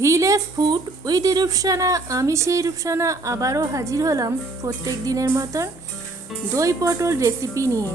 Village food with Rupsana, আমি সেই রূপসানা, আবারও হাজির হলাম প্রত্যেক দিনের মতন দই পটল রেসিপি নিয়ে।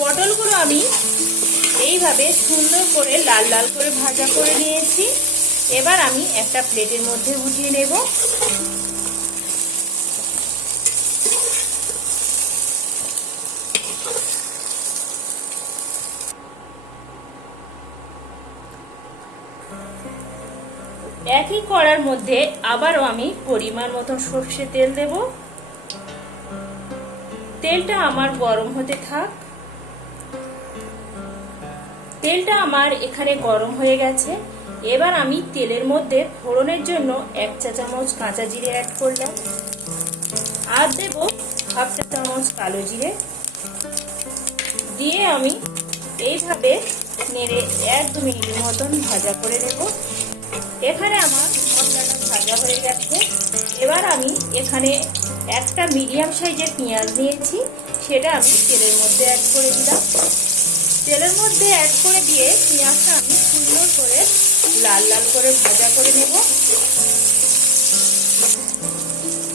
পটলগুলো আমি এইভাবে সুন্দর করে লাল লাল করে ভাজা করে নিয়েছি। এবার আমি একটা প্লেটের মধ্যে উঠিয়ে নেব। একই কড়ার মধ্যে আবারও আমি পরিমাণ মতো সর্ষে তেল দেব। তেলটা আমার গরম হতে থাক। তেলটা আমার এখানে গরম হয়ে গেছে। এবার আমি তেলের মধ্যে ফোড়নের জন্য এক চা চামচ কাঁচা জিরে অ্যাড করলাম। আর দেব হাফ চা চামচ কালো জিরে। দিয়ে আমি এইভাবে নেড়ে এক দু মিনিটের মতন ভাজা করে নেব। এখানে আমার মশলাটা ভাজা হয়ে গেছে। এবার আমি এখানে একটা মিডিয়াম সাইজের পেঁয়াজ নিয়েছি। সেটা আমি তেলের মধ্যে অ্যাড করে দিলাম। তেলের মধ্যে অ্যাড করে দিয়ে পেঁয়াজটা আমি সুন্দর করে লাল লাল করে ভাজা করে নেব।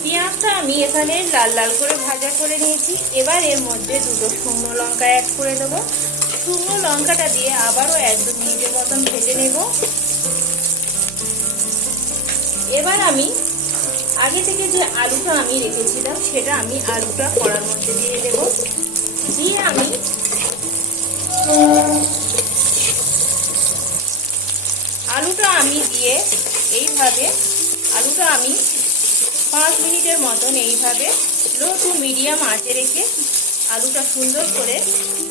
পেঁয়াজটা আমি এখানে লাল লাল করে ভাজা করে নিয়েছি। এবার এর মধ্যে দুটো শুকনো লঙ্কা অ্যাড করে দেবো। শুকনো লঙ্কাটা দিয়ে আবারও এক দু মিনিটের মতন ভেজে নেব। এবার আমি আগে থেকে যে আলুটা আমি রেখেছিলাম, সেটা আমি আলুটা কড়ার মধ্যে দিয়ে দেব দিয়ে আমি আলুটা আমি দিয়ে এইভাবে আলুটা আমি পাঁচ মিনিটের মতন এইভাবে লো টু মিডিয়াম আঁচে রেখে আলুটা সুন্দর করে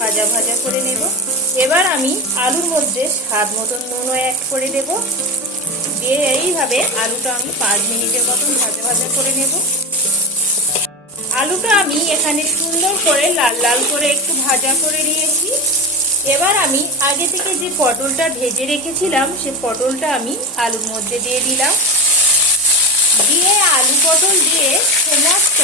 ভাজা ভাজা করে নেব। এবার আমি আলুর মধ্যে স্বাদ মতন নুনও অ্যাড করে দেব। দিয়ে এইভাবে আলুটা আমি পাঁচ মিনিটের মতন ভাজা ভাজা করে নেব। আলুটা আমি এখানে সুন্দর করে লাল লাল করে একটু ভাজা করে নিয়েছি। এবার আমি আগে থেকে যে পটলটা ভেজে রেখেছিলাম, সে পটলটা আমি আলুর মধ্যে দিয়ে দিলাম। দিয়ে আলু পটল দিয়ে সমস্ত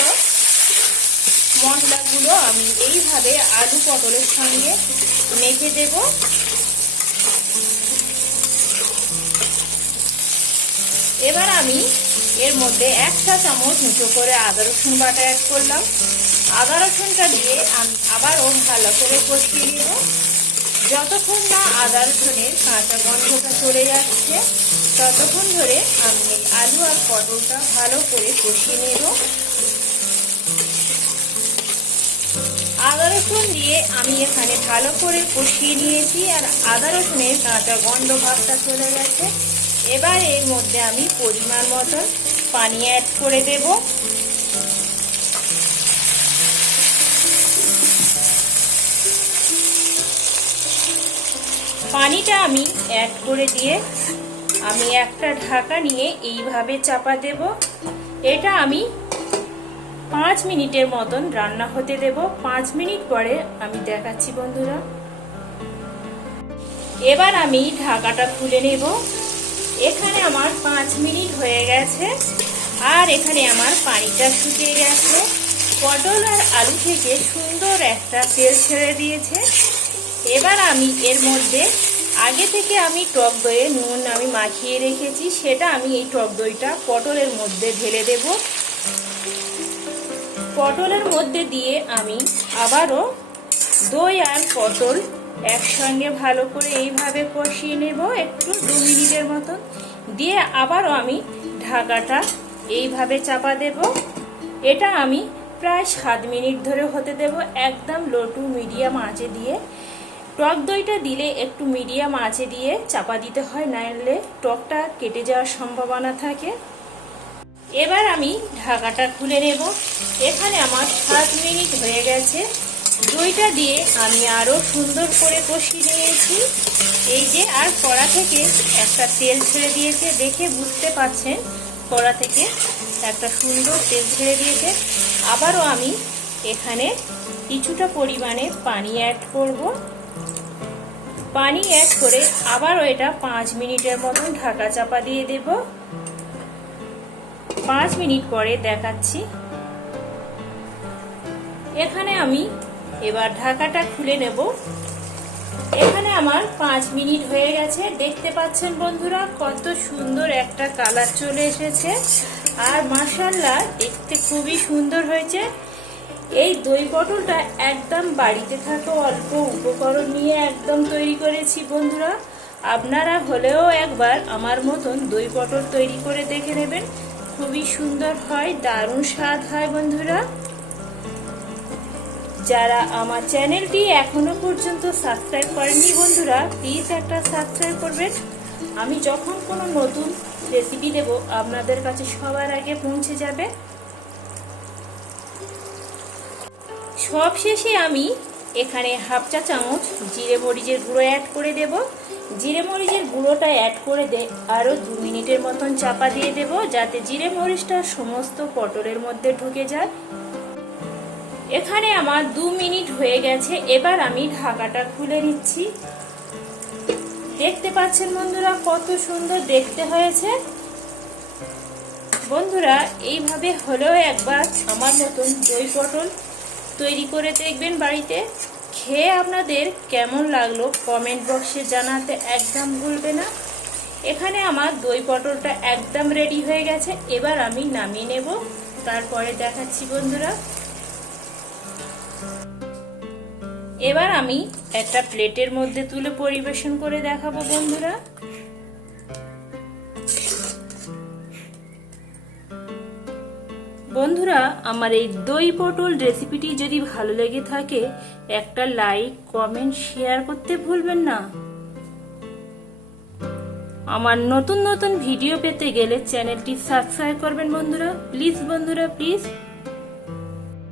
মশলাগুলো আমি এইভাবে আলু পটলের সঙ্গে মেখে দেব। এবার আমি এর মধ্যে এক চা চামচ মুঠো করে আদা রসুন বাটা অ্যাড করলাম। আদা রসুনটা দিয়ে আমি আবারও ভালো করে কষিয়ে নেব। যতক্ষণ না আদা রসুনের কাঁচা গন্ধটা চলে যাচ্ছে, ততক্ষণ ধরে আমি আলু আর পটলটা ভালো করে কষিয়ে নেব। আদা রসুন দিয়ে আমি এখানে ভালো করে কষিয়ে নিয়েছি আর আদা রসুনের কাঁচা গন্ধ ভাবটা চলে গেছে। এবার এর মধ্যে আমি পরিমাণ মতন পানি অ্যাড করে দেব। পানিটা আমি অ্যাড করে দিয়ে আমি একটা ঢাকা নিয়ে এইভাবে চাপা দেব। এটা আমি পাঁচ মিনিটের মতন রান্না হতে দেব। পাঁচ মিনিট পরে আমি দেখাচ্ছি বন্ধুরা। এবার আমি ঢাকাটা খুলে নেব। এখানে আমার পাঁচ মিনিট হয়ে গেছে আর এখানে আমার পানিটা শুকিয়ে গেছে। পটল আর আলু থেকে সুন্দর একটা তেল ছেড়ে দিয়েছে। এবার আমি এর মধ্যে আগে থেকে আমি টক দইয়ে নুন আমি মাখিয়ে রেখেছি, সেটা আমি এই টক দইটা পটলের মধ্যে ঢেলে দেব। পটলের মধ্যে দিয়ে আমি আবারও দই আর পটল একসঙ্গে ভালো করে এইভাবে কষিয়ে নেব, একটু দু মিনিটের মতন। দিয়ে আবারও আমি ঢাকাটা এইভাবে চাপা দেব। এটা আমি প্রায় সাত মিনিট ধরে হতে দেব, একদম লো টু মিডিয়াম আঁচে দিয়ে। টক দইটা দিলে একটু মিডিয়াম আঁচে দিয়ে চাপা দিতে হয় নাহলে টকটা কেটে যাওয়ার সম্ভাবনা থাকে। এবার আমি ঢাকাটা খুলে নেব। এখানে আমার সাত মিনিট হয়ে গেছে। দইটা দিয়ে আমি আরও সুন্দর করে কষিয়ে নিয়েছি। এই যে, আর কড়া থেকে একটা তেল ছেড়ে দিয়েছে, দেখে বুঝতে পাচ্ছেন কড়া থেকে একটা সুন্দর তেল ছেড়ে দিয়েছে। আবারও আমি এখানে কিছুটা পরিমাণে পানি অ্যাড করব। পানি অ্যাড করে আবারও এটা পাঁচ মিনিটের মতন ঢাকা চাপা দিয়ে দেব। পাঁচ মিনিট পরে দেখাচ্ছি। এখানে আমি এবার ঢাকাটা খুলে নেব। এখানে আমার পাঁচ মিনিট হয়ে গেছে। দেখতে পাচ্ছেন বন্ধুরা, কত সুন্দর একটা কালার চলে এসেছে। আর মাসাল্লা দেখতে খুবই সুন্দর হয়েছে। এই দই পটলটা একদম বাড়িতে থাকা অল্প উপকরণ নিয়ে একদম তৈরি করেছি বন্ধুরা। আপনারা হলেও একবার আমার মতন দই পটল তৈরি করে দেখে নেবেন। খুবই সুন্দর হয়, দারুণ স্বাদ হয় বন্ধুরা। যারা আমার চ্যানেলটি এখনও পর্যন্ত সাবস্ক্রাইব করেননি বন্ধুরা প্লিজ একটা সাবস্ক্রাইব করবেন। আমি যখন কোনো নতুন রেসিপি দেব, আপনাদের কাছে সবার আগে পৌঁছে যাবে। সব শেষে আমি এখানে হাফ চা চামচ জিরে মরিচের গুঁড়ো অ্যাড করে দেব। জিরে মরিচের গুঁড়োটা অ্যাড করে দে আরও দু মিনিটের মতন চাপা দিয়ে দেব যাতে জিরে মরিচটা সমস্ত পটলের মধ্যে ঢুকে যায়। এখানে আমার দু মিনিট হয়ে গেছে, এবার আমি ঢাকাটা খুলে নিচ্ছি। দেখতে পাচ্ছেন বন্ধুরা কত সুন্দর দেখতে হয়েছে। বন্ধুরা, এইভাবে হলেও একবার আমার মতন দই পটল তৈরি করে দেখবেন বাড়িতে। খেয়ে আপনাদের কেমন লাগল কমেন্ট বক্সে জানাতে একদম ভুলবে না। এখানে আমার দই পটলটা একদম রেডি হয়ে গেছে, এবার আমি নামিয়ে নেব। তারপরে দেখাচ্ছি বন্ধুরা। এবার আমি একটা প্লেটের মধ্যে তুলে পরিবেশন করে দেখাবো বন্ধুরা। বন্ধুরা, আমার এই দই পটল রেসিপিটি যদি ভালো লেগে থাকে, একটা লাইক কমেন্ট শেয়ার করতে ভুলবেন না। আমার নতুন নতুন ভিডিও পেতে গেলে চ্যানেলটি সাবস্ক্রাইব করবেন বন্ধুরা। প্লিজ বন্ধুরা প্লিজ